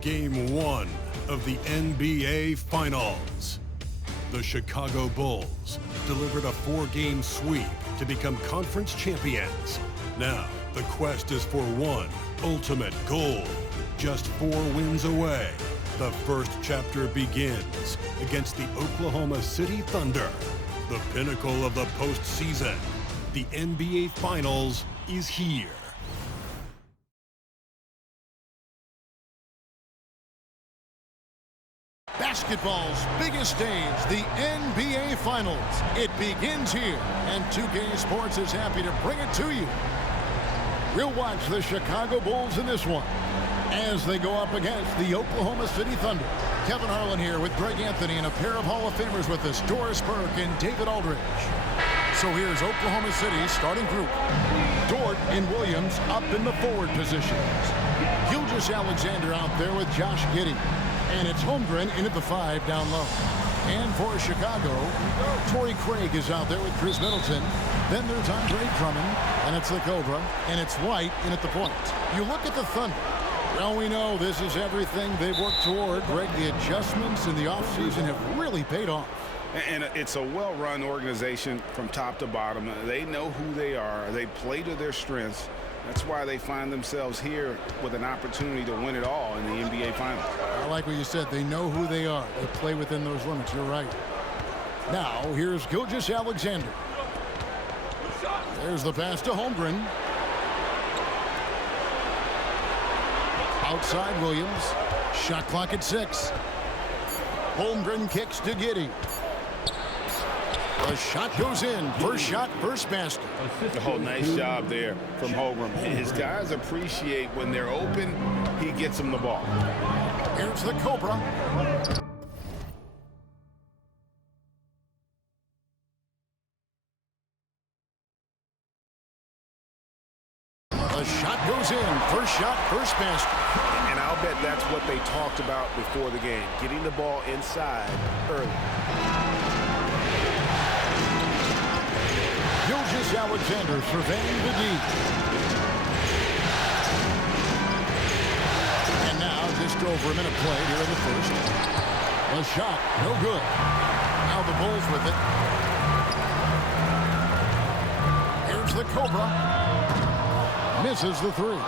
Game 1 of the NBA Finals. The Chicago Bulls delivered a 4-game sweep to become conference champions. Now, the quest is for one ultimate goal. Just 4 wins away. The first chapter begins against the Oklahoma City Thunder. The pinnacle of the postseason. The NBA Finals is here. Basketball's biggest stage, the NBA Finals. It begins here, and 2K Sports is happy to bring it to you. We'll watch the Chicago Bulls in this one as they go up against the Oklahoma City Thunder. Kevin Harlan here with Greg Anthony and a pair of Hall of Famers with us, Doris Burke and David Aldridge. So here's Oklahoma City's starting group. Dort and Williams up in the forward positions. Gilgeous-Alexander out there with Josh Giddey. And it's Holmgren in at the 5 down low. And for Chicago, Torrey Craig is out there with Chris Middleton. Then there's Andre Drummond, and it's the Cobra, and it's White in at the point. You look at the Thunder. Well, we know this is everything they've worked toward. Greg, the adjustments in the offseason have really paid off. And it's a well-run organization from top to bottom. They know who they are. They play to their strengths. That's why they find themselves here with an opportunity to win it all in the NBA Finals. I like what you said. They know who they are. They play within those limits. You're right. Now, here's Gilgeous-Alexander. There's the pass to Holmgren. Outside Williams. Shot clock at 6. Holmgren kicks to Giddey. The shot goes in. First shot, first basket. Oh, nice job there from Holmgren. His guys appreciate when they're open, he gets them the ball. Here's the Cobra. The shot goes in. First shot, first basket. And I'll bet that's what they talked about before the game, getting the ball inside early. Gilgeous-Alexander surveying the D. And now just over a minute played here in the first. The shot, no good. Now the Bulls with it. Here's the Cobra. Misses the 3.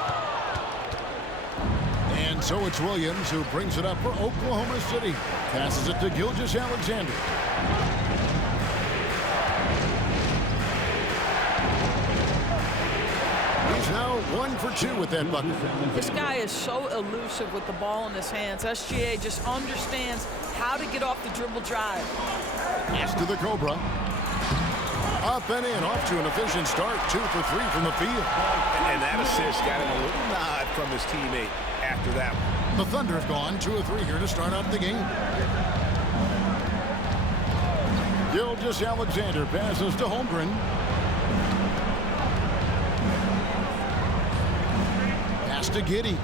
And so it's Williams who brings it up for Oklahoma City. Passes it to Gilgeous-Alexander. He's now 1 for 2 with that bucket. This guy is so elusive with the ball in his hands. SGA just understands how to get off the dribble drive. Pass to the Cobra. Up and in, off to an efficient start. 2 for 3 from the field. And that assist got him a little nod from his teammate after that one. The Thunder have gone 2 of 3 here to start out the game. Gilgeous-Alexander passes to Holmgren. Pass to Giddey.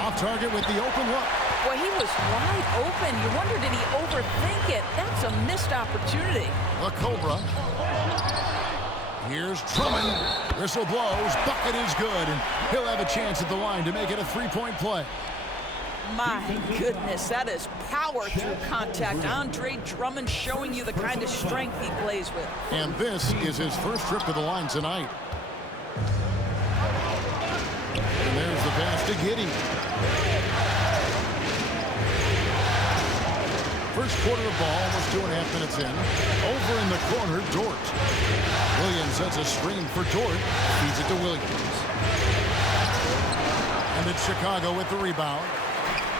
Off target with the open look. Boy, he was wide open. You wonder, did he overthink it? That's a missed opportunity. The Cobra. Here's Drummond. Whistle blows. Bucket is good. And he'll have a chance at the line to make it a 3-point play. My goodness, that is power through contact. Andre Drummond showing you the kind of strength he plays with. And this is his first trip to the line tonight. And there's the pass to Giddey. First quarter of ball, almost 2.5 minutes in. Over in the corner, Dort. Williams sets a screen for Dort. Feeds it to Williams. And it's Chicago with the rebound.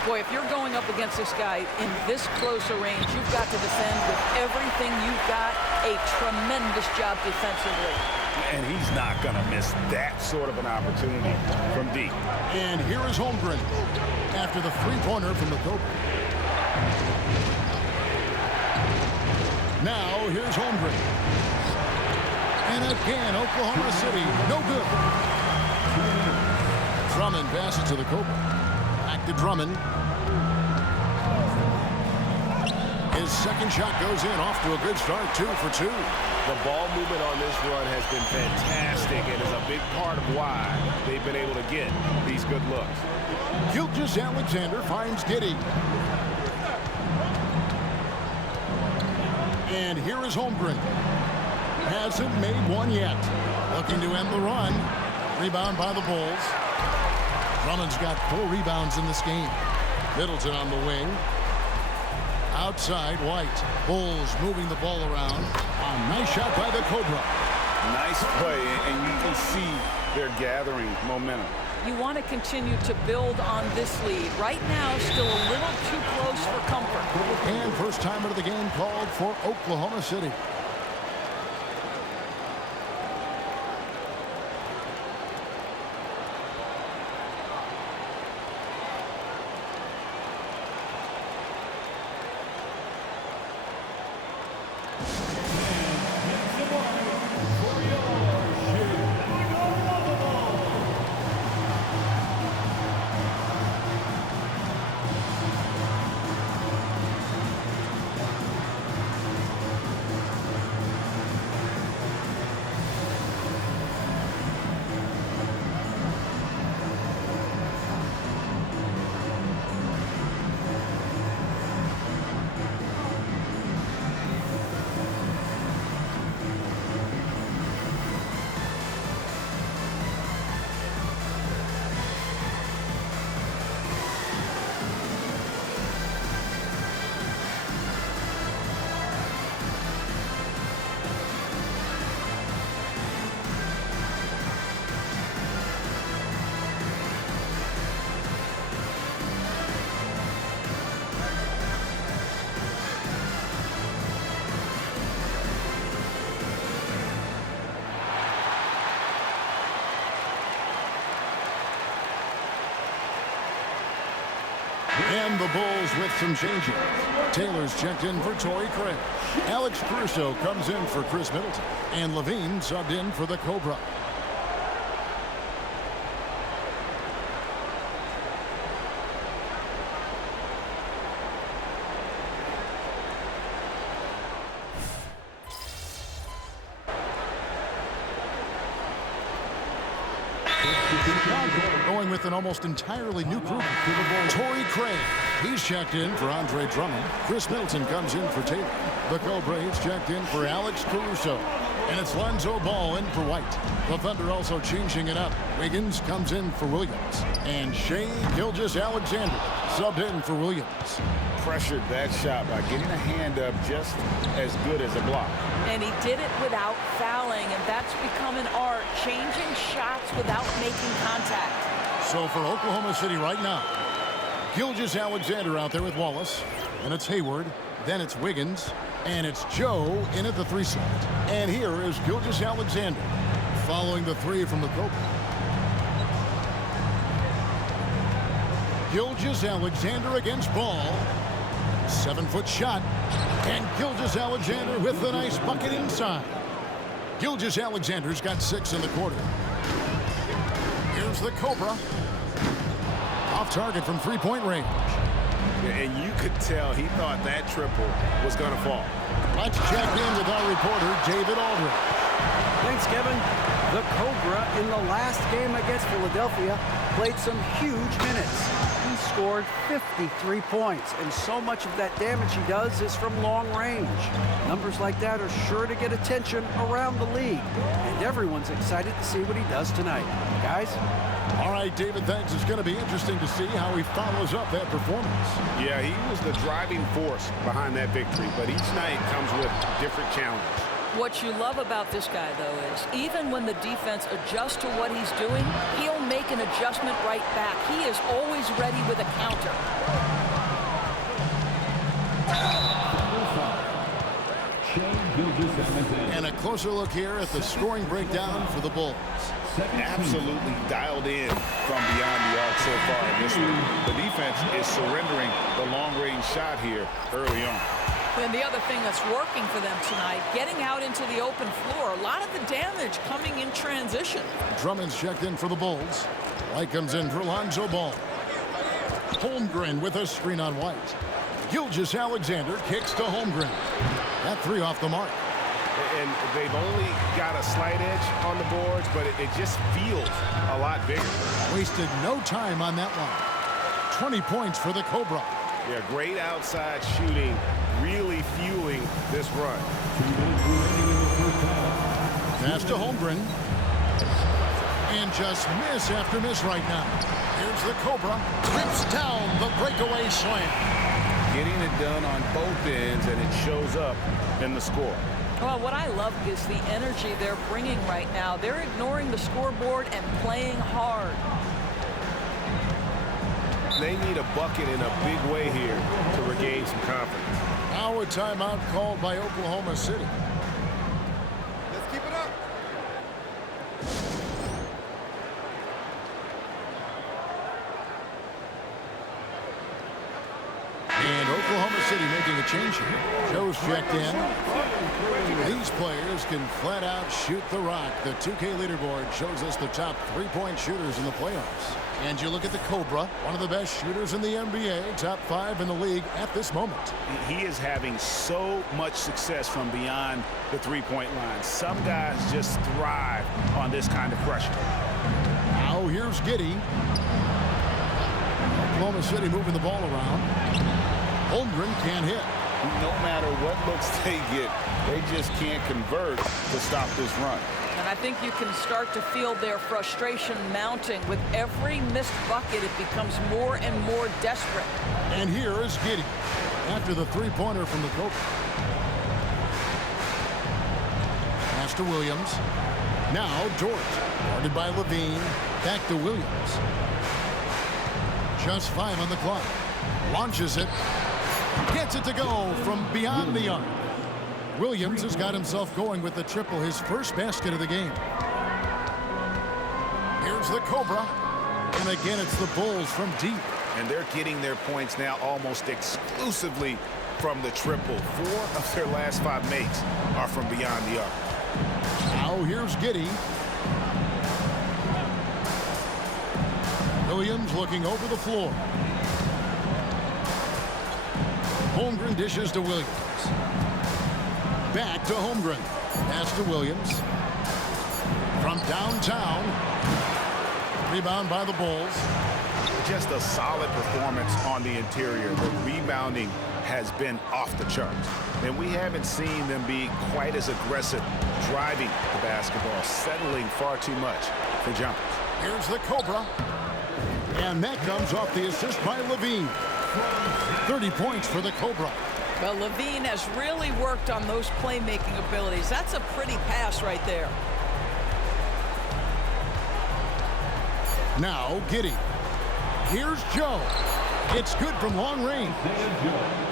Boy, if you're going up against this guy in this close a range, you've got to defend with everything you've got. A tremendous job defensively. And he's not going to miss that sort of an opportunity from deep. And here is Holmgren after the 3-pointer from the Cobra. Now, here's Holmgren. And again, Oklahoma City, no good. Drummond passes to the Cobra. Back to Drummond. His second shot goes in, off to a good start, 2 for 2. The ball movement on this run has been fantastic and is a big part of why they've been able to get these good looks. Gilgeous-Alexander finds Giddey. And here is Holmgren. Hasn't made one yet. Looking to end the run. Rebound by the Bulls. Drummond's got 4 rebounds in this game. Middleton on the wing. Outside, White. Bulls moving the ball around. A nice shot by the Cobra. Nice play, and you can see they're gathering momentum. You want to continue to build on this lead. Right now, still a little too close for comfort. And first time of the game called for Oklahoma City. And the Bulls with some changes. Taylor's checked in for Torrey Craig. Alex Caruso comes in for Chris Middleton. And Levine subbed in for the Cobra. Going with an almost entirely new group. Torrey Craig. He's checked in for Andre Drummond. Chris Middleton comes in for Taylor. The Cobra is checked in for Alex Caruso. And it's Lonzo Ball in for White. The Thunder also changing it up. Wiggins comes in for Williams. And Shai Gilgeous-Alexander subbed in for Williams. Pressured that shot by getting a hand up just as good as a block. And he did it without fouling, and that's become an art, changing shots without making contact. So for Oklahoma City right now, Gilgeous-Alexander out there with Wallace, and it's Hayward, then it's Wiggins, and it's Joe in at the 3 slot. And here is Gilgeous-Alexander following the 3 from the Cobra. Gilgeous-Alexander against Ball. 7-foot shot. And Gilgeous-Alexander with the nice bucket inside. Gilgeous-Alexander's got 6 in the quarter. Here's the Cobra. Off target from 3-point range. And you could tell he thought that triple was going to fall. Let's check in with our reporter, David Aldridge. Thanks, Kevin. The Cobra in the last game against Philadelphia played some huge minutes. He scored 53 points, and so much of that damage he does is from long range. Numbers like that are sure to get attention around the league, and everyone's excited to see what he does tonight. Guys? All right, David, thanks. It's going to be interesting to see how he follows up that performance. Yeah, he was the driving force behind that victory, but each night comes with different challenges. What you love about this guy, though, is even when the defense adjusts to what he's doing, he'll make an adjustment right back. He is always ready with a counter. And a closer look here at the scoring breakdown for the Bulls. Absolutely dialed in from beyond the arc so far in this one. The defense is surrendering the long-range shot here early on. And the other thing that's working for them tonight, getting out into the open floor. A lot of the damage coming in transition. Drummond's checked in for the Bulls. White comes in for Lonzo Ball. Holmgren with a screen on White. Gilgeous-Alexander kicks to Holmgren. That three off the mark. And they've only got a slight edge on the boards, but it just feels a lot bigger. Wasted no time on that one. 20 points for the Cobra. Yeah, great outside shooting, really fueling this run. Pass to Holmgren. And just miss after miss right now. Here's the Cobra. Trips down the breakaway slam. Getting it done on both ends, and it shows up in the score. Well, what I love is the energy they're bringing right now. They're ignoring the scoreboard and playing hard. They need a bucket in a big way here to regain some confidence. Now a timeout called by Oklahoma City. Let's keep it up. And Oklahoma City making a change here. Joe's checked in. These players can flat out shoot the rock. The 2K leaderboard shows us the top three-point shooters in the playoffs. And you look at the Cobra, one of the best shooters in the NBA, top 5 in the league at this moment. He is having so much success from beyond the three-point line. Some guys just thrive on this kind of pressure. Now here's Giddey. Oklahoma City moving the ball around. Holmgren can't hit. No matter what looks they get, they just can't convert to stop this run. And I think you can start to feel their frustration mounting. With every missed bucket, it becomes more and more desperate. And here is Giddey after the three-pointer from the Cobra. Pass to Williams. Now Dort, guarded by Levine. Back to Williams. Just 5 on the clock. Launches it. Gets it to go from beyond the arc. Williams has got himself going with the triple, his first basket of the game. Here's the Cobra. And again, it's the Bulls from deep. And they're getting their points now almost exclusively from the triple. 4 of their last 5 makes are from beyond the arc. Now here's Giddey. Williams looking over the floor. Holmgren dishes to Williams. Back to Holmgren. Pass to Williams. From downtown. Rebound by the Bulls. Just a solid performance on the interior. The rebounding has been off the charts. And we haven't seen them be quite as aggressive driving the basketball, settling far too much for jumpers. Here's the Cobra. And that comes off the assist by Levine. 30 points for the Cobra. Well, Levine has really worked on those playmaking abilities. That's a pretty pass right there. Now Giddey. Here's Joe. It's good from long range.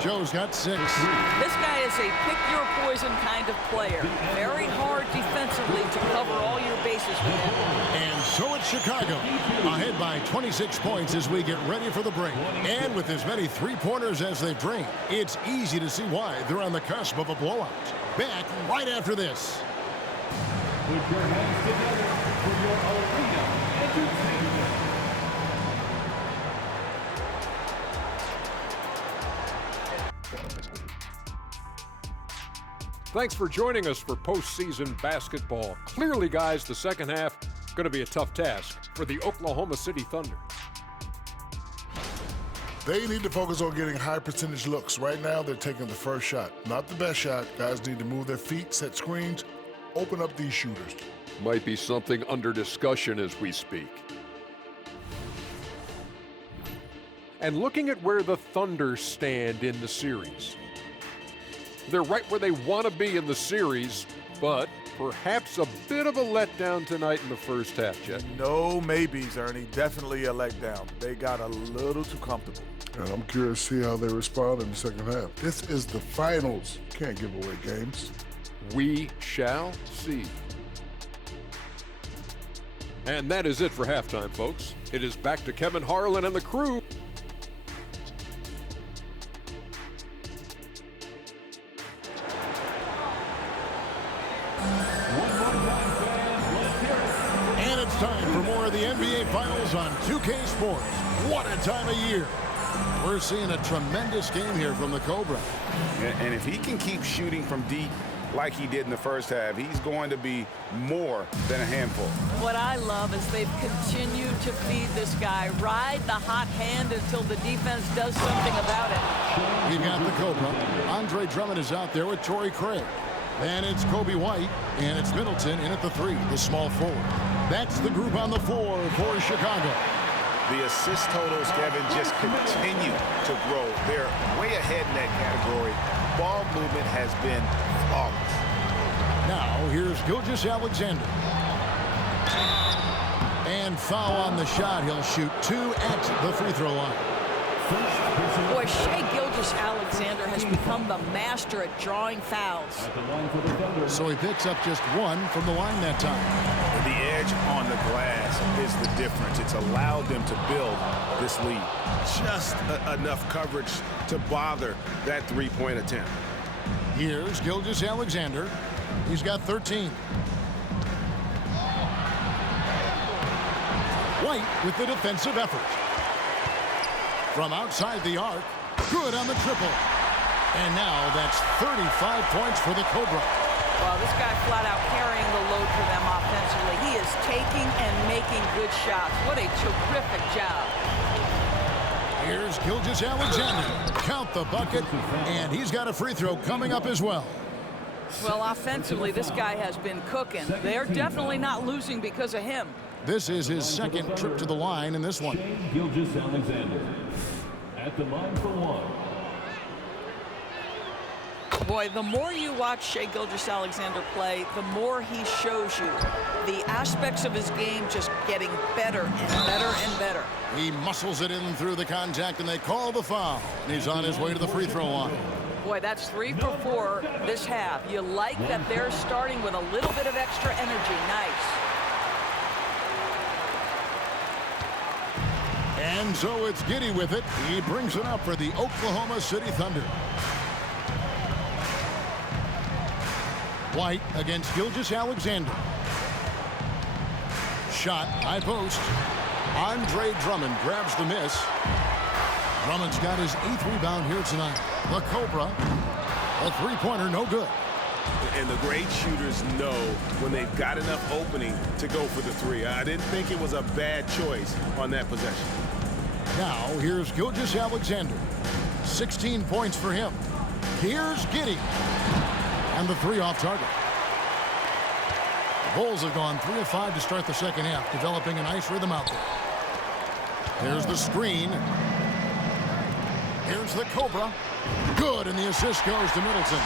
Joe's got 6. This guy is a pick-your-poison kind of player. Very hard defensively to cover all your bases with him. And so it's Chicago, ahead by 26 points as we get ready for the break. And with as many three-pointers as they've drained, it's easy to see why they're on the cusp of a blowout. Back right after this. Put your hands together for your arena entertainment. Thanks for joining us for postseason basketball. Clearly, guys, the second half going to be a tough task for the Oklahoma City Thunder. They need to focus on getting high percentage looks. Right now, they're taking the first shot. Not the best shot. Guys need to move their feet, set screens, open up these shooters. Might be something under discussion as we speak. And looking at where the Thunder stand in the series. They're right where they want to be in the series, but perhaps a bit of a letdown tonight in the first half, Jet. No maybes, Ernie. Definitely a letdown. They got a little too comfortable. And I'm curious to see how they respond in the second half. This is the finals. Can't give away games. We shall see. And that is it for halftime, folks. It is back to Kevin Harlan and the crew. And it's time for more of the NBA Finals on 2K Sports. What a time of year. We're seeing a tremendous game here from the Cobra. And if he can keep shooting from deep like he did in the first half, he's going to be more than a handful. What I love is they've continued to feed this guy. Ride the hot hand until the defense does something about it. We've got the Cobra. Andre Drummond is out there with Torrey Craig. And it's Kobe White, and it's Middleton in at the 3, the small forward. That's the group on the floor for Chicago. The assist totals, Kevin, just continue to grow. They're way ahead in that category. Ball movement has been flawless. Now, here's Gilgeous-Alexander. And foul on the shot. He'll shoot 2 at the free throw line. Boy, Shai Gilgeous-Alexander has become the master at drawing fouls. So he picks up just 1 from the line that time. The edge on the glass is the difference. It's allowed them to build this lead. Just enough coverage to bother that three-point attempt. Here's Gilgeous-Alexander. He's got 13. White with the defensive effort. From outside the arc, good on the triple. And now that's 35 points for the Cobra. Well, this guy flat out carrying the load for them offensively. He is taking and making good shots. What a terrific job. Here's Gilgeous-Alexander. Count the bucket, and he's got a free throw coming up as well. Well, offensively, this guy has been cooking. They're definitely not losing because of him. This is his second trip to the line in this one. Shai Gilgeous-Alexander at the line for 1. Boy, the more you watch Shai Gilgeous-Alexander play, the more he shows you the aspects of his game just getting better and better and better. He muscles it in through the contact, and they call the foul. And he's on his way to the free throw line. Boy, that's 3 for 4 this half. You like that they're starting with a little bit of extra energy. Nice. And so it's Giddey with it. He brings it up for the Oklahoma City Thunder. White against Gilgeous-Alexander. Shot, high post. Andre Drummond grabs the miss. Drummond's got his 8th rebound here tonight. The Cobra, a three-pointer, no good. And the great shooters know when they've got enough opening to go for the 3. I didn't think it was a bad choice on that possession. Now, here's Gilgeous-Alexander. 16 points for him. Here's Giddey. And the 3 off target. The Bulls have gone 3 of 5 to start the second half, developing a nice rhythm out there. Here's the screen. Here's the Cobra. Good, and the assist goes to Middleton.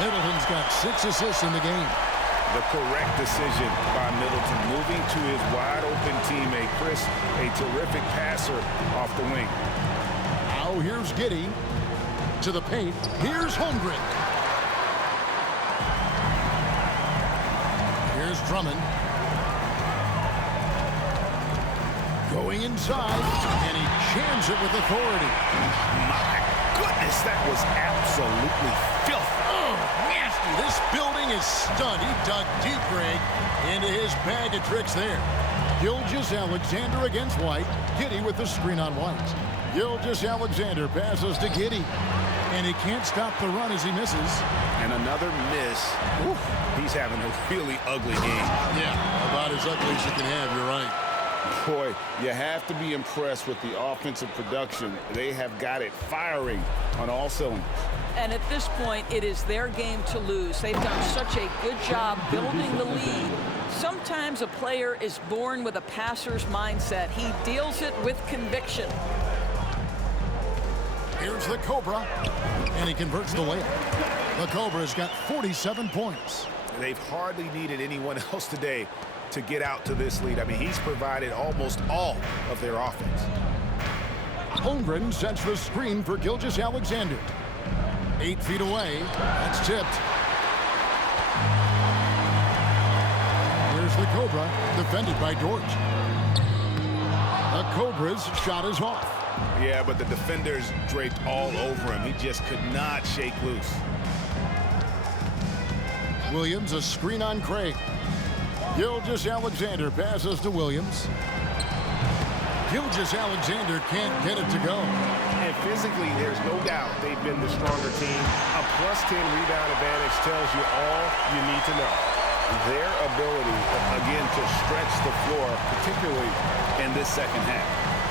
Middleton's got 6 assists in the game. The correct decision by Middleton, moving to his wide-open teammate, Chris, a terrific passer off the wing. Now here's Giddey to the paint. Here's Holmgren. Here's Drummond. Going inside, and he jams it with authority. My goodness, that was absolutely filthy. Oh, nasty. This building is stunned. He dug deep, Greg, into his bag of tricks there. Gilgeous-Alexander against White. Giddey with the screen on White. Gilgeous-Alexander passes to Giddey, and he can't stop the run as he misses. And another miss. Oof. He's having a really ugly game. Yeah, about as ugly as you can have, you're right. Boy, you have to be impressed with the offensive production. They have got it firing on all cylinders. And at this point, it is their game to lose. They've done such a good job building the lead. Sometimes a player is born with a passer's mindset. He deals it with conviction. Here's the Cobra, and he converts the layup. The Cobra's got 47 points. They've hardly needed anyone else today to get out to this lead. I mean, he's provided almost all of their offense. Holmgren sets the screen for Gilgeous-Alexander. 8 feet away. That's tipped. Here's the Cobra, defended by Dort. The Cobra's shot is off. Yeah, but the defenders draped all over him. He just could not shake loose. Williams, a screen on Craig. Gilgeous-Alexander passes to Williams. Gilgeous-Alexander can't get it to go. And physically, there's no doubt they've been the stronger team. A +10 rebound advantage tells you all you need to know. Their ability, again, to stretch the floor, particularly in this second half.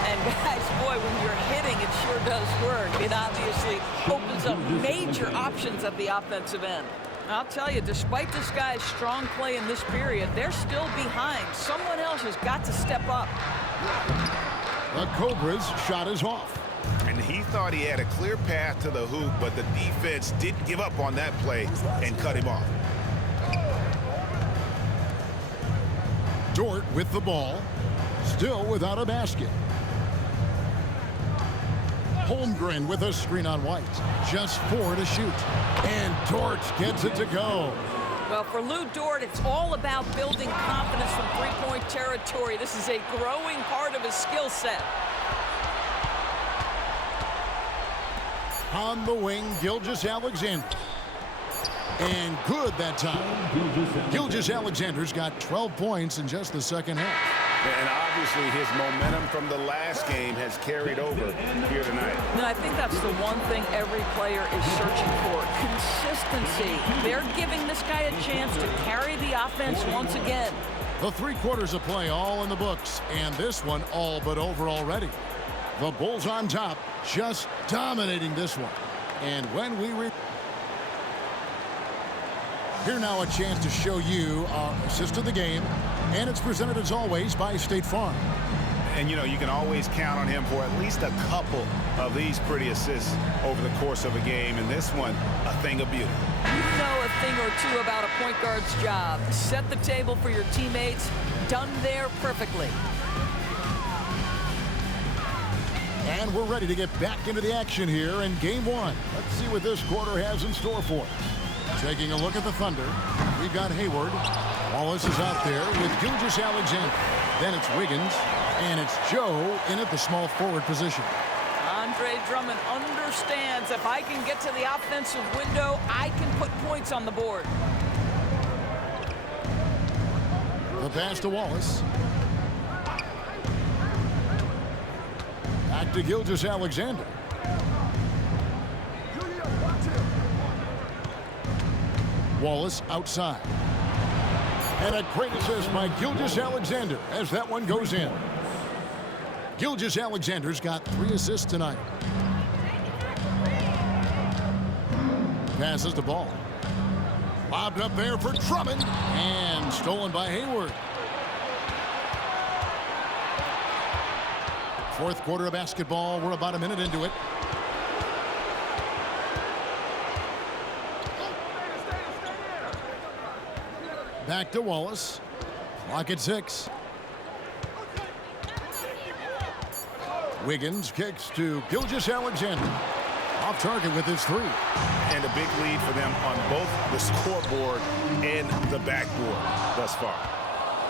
And guys, boy, when you're hitting, it sure does work. It obviously opens up major options at the offensive end. I'll tell you, despite this guy's strong play in this period, they're still behind. Someone else has got to step up. The Cobras shot is off. And he thought he had a clear path to the hoop, but the defense didn't give up on that play and cut him off. Dort with the ball, still without a basket. Holmgren with a screen on White. Just 4 to shoot. And Dort gets it to go. Well, for Lou Dort, it's all about building confidence from three-point territory. This is a growing part of his skill set. On the wing, Gilgeous-Alexander. And good that time. Gilgeous-Alexander's got 12 points in just the second half. And obviously his momentum from the last game has carried over here tonight. No, I think that's the one thing every player is searching for. Consistency. They're giving this guy a chance to carry the offense once again. The 3 quarters of play all in the books, and this one all but over already. The Bulls on top, just dominating this one. And when we here now, a chance to show you our assist of the game, and it's presented as always by State Farm. And you know, you can always count on him for at least a couple of these pretty assists over the course of a game, and this one, a thing of beauty. You know a thing or two about a point guard's job. Set the table for your teammates. Done there perfectly. And we're ready to get back into the action here in game 1. Let's see what this quarter has in store for us. Taking a look at the Thunder, we've got Hayward. Wallace is out there with Gilgeous-Alexander. Then it's Wiggins, and it's Joe in at the small forward position. Andre Drummond understands if I can get to the offensive window, I can put points on the board. The pass to Wallace. Back to Gilgeous-Alexander. Wallace outside. And a great assist by Gilgeous-Alexander as that one goes in. Gilgeous-Alexander's got 3 assists tonight. Passes the ball. Lobbed up there for Drummond. And stolen by Hayward. 4th quarter of basketball. We're about a minute into it. Back to Wallace. Clock at 6. Wiggins kicks to Gilgeous-Alexander. Off target with his 3. And a big lead for them on both the scoreboard and the backboard thus far.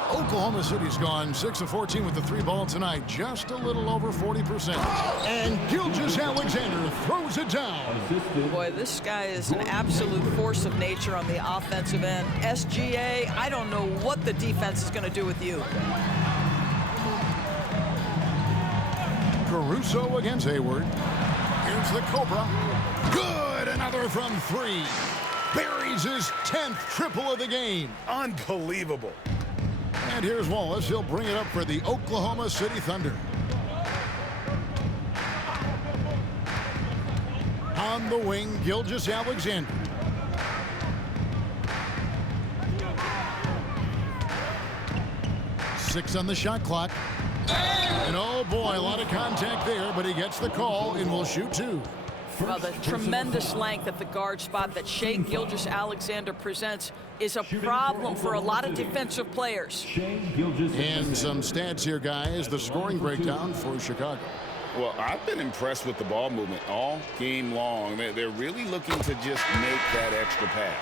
Oklahoma City's gone 6 of 14 with the 3 ball tonight, just a little over 40%. And Gilgeous-Alexander throws it down. Boy, this guy is an absolute force of nature on the offensive end. SGA, I don't know what the defense is going to do with you. Caruso against Hayward. Here's the Cobra. Good, another from 3. Buries his 10th triple of the game. Unbelievable. And here's Wallace. He'll bring it up for the Oklahoma City Thunder. On the wing, Gilgeous-Alexander. Six on the shot clock. And oh boy, a lot of contact there, but he gets the call and will shoot 2. Well, the tremendous length at the guard spot that Shai Gilgeous-Alexander presents is a problem for a lot of defensive players. And some stats here, guys. The scoring breakdown for Chicago. Well, I've been impressed with the ball movement all game long. They're really looking to just make that extra pass.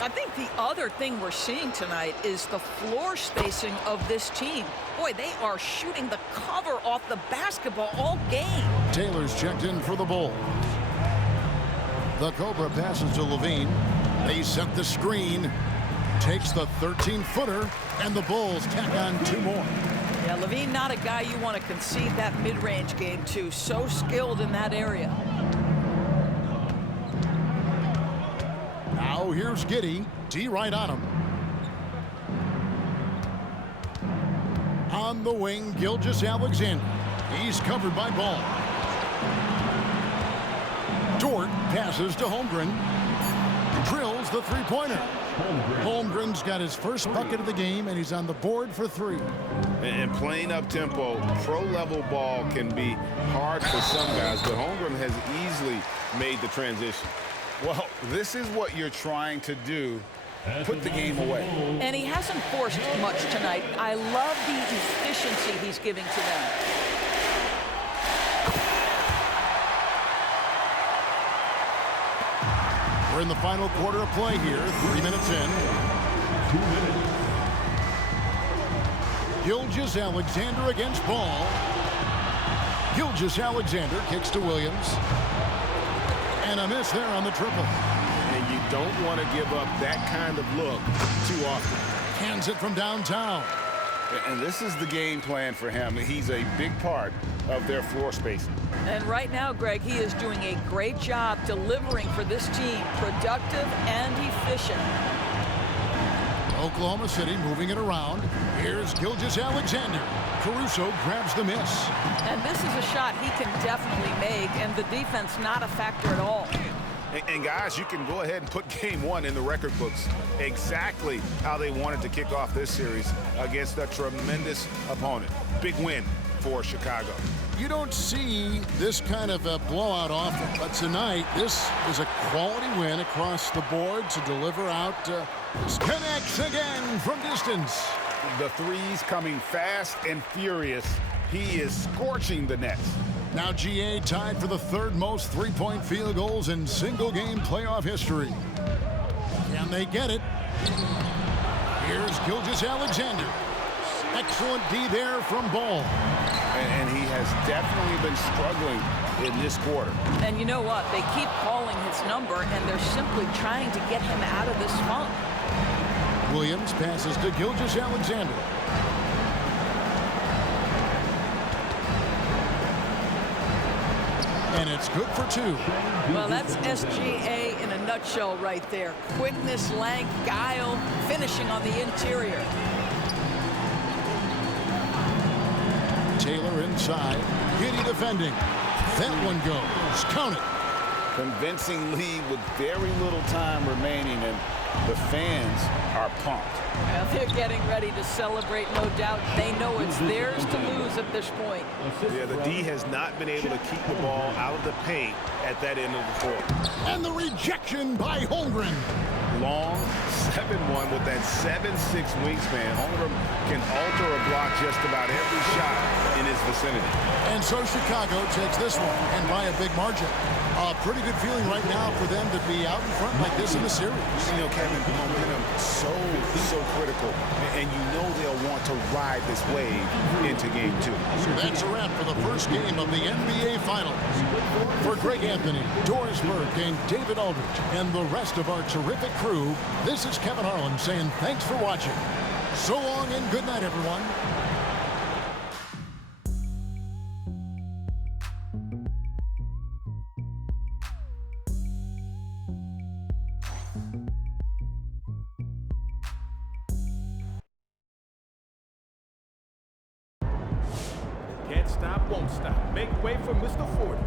I think the other thing we're seeing tonight is the floor spacing of this team. Boy, they are shooting the cover off the basketball all game. Taylor's checked in for the Bulls. The Cobra passes to Levine. They set the screen. Takes the 13-footer, and the Bulls tack on 2 more. Yeah, Yeah, Levine, not a guy you want to concede that mid-range game to. So skilled in that area. Now here's Giddey. D right on him. On the wing, Gilgeous-Alexander. He's covered by Ball. Dort passes to Holmgren. Drills the three-pointer. Holmgren's got his first bucket of the game, and he's on the board for 3. And playing up-tempo, pro-level ball can be hard for some guys, but Holmgren has easily made the transition. Well, this is what you're trying to do. Put the game away. And he hasn't forced much tonight. I love the efficiency he's giving to them. We're in the final quarter of play here. 3 minutes in. 2 minutes. Gilgeous-Alexander against Ball. Gilgeous-Alexander kicks to Williams. And a miss there on the triple. And you don't want to give up that kind of look too often. Hands it from downtown. And this is the game plan for him. He's a big part of their floor spacing. And right now, Greg, he is doing a great job delivering for this team. Productive and efficient. Oklahoma City moving it around. Here's Gilgeous-Alexander. Caruso grabs the miss. And this is a shot he can definitely make, and the defense not a factor at all. And guys, you can go ahead and put game 1 in the record books. Exactly how they wanted to kick off this series against a tremendous opponent. Big win for Chicago. You don't see this kind of a blowout often, but tonight this is a quality win across the board to deliver out. Connects again from distance. The threes coming fast and furious. He is scorching the nets. Now GA tied for the 3rd most three-point field goals in single-game playoff history. Can they get it? Here's Gilgeous-Alexander. Excellent D there from Ball. And he has definitely been struggling in this quarter. And you know what? They keep calling his number, and they're simply trying to get him out of this funk. Williams passes to Gilgeous-Alexander. And it's good for 2. Well, that's SGA in a nutshell right there. Quickness, length, guile, finishing on the interior. Taylor inside. Giddey defending. That one goes. Count it. Convincing lead with very little time remaining, and the fans are pumped. Well, they're getting ready to celebrate, no doubt. They know it's theirs to lose at this point. Yeah, the D has not been able to keep the ball out of the paint at that end of the court. And the rejection by Holmgren. Long 7-1 with that 7'6" wingspan. Holmgren can alter a block just about every shot in his vicinity. And so Chicago takes this one, and by a big margin. A pretty good feeling right now for them to be out in front like this in the series. You know, Kevin, momentum so critical, and you know they'll want to ride this wave into game 2. So that's a wrap for the first game of the NBA Finals. For Greg Anthony, Doris Burke, and David Aldridge, and the rest of our terrific crew, this is Kevin Harlan saying thanks for watching. So long and good night, everyone. Can't stop, won't stop. Make way for Mr. 40.